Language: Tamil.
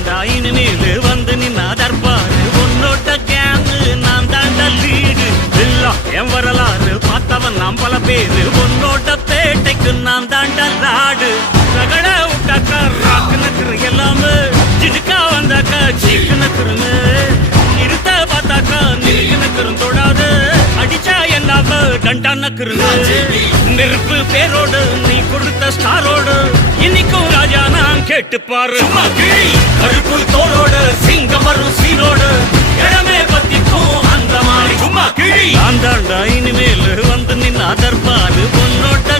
தாண்டா இனிமேலு வந்து நின்னா தர்பாரு உன்னோட்ட கேங்கு நான் தாண்டா லீடு எல்லாம் என் வரலாறு பார்த்தவன் நாம் பல பேரு உன்னோட்ட பேட்டைக்கு நான் தாண்டா ராடு ரகட விட்டாக்கா ராக்கு நக்குரு எல்லாமே ஜிடுக்கா வந்தாக்கா சீக்கு நக்குருங்க இருத்த பார்த்தாக்கா நிற்கு நக்குரும் தொடாது அடிச்சா என்னாவ டண்டா நக்குருங்க நெருப்பு பேரோடு நீ கொடுத்த ஸ்டாரோடு இன்னைக்கும் ராஜா நான் கேட்டு பாரு கருப்பு தோளோடு சிங்கம் வரும் சீரோடு இடமே பத்திக்கும் அந்த மாதிரி சும்மா கிழி அந்த இனிமேல் வந்து நின்னா தர்பாரு உன்னோட்ட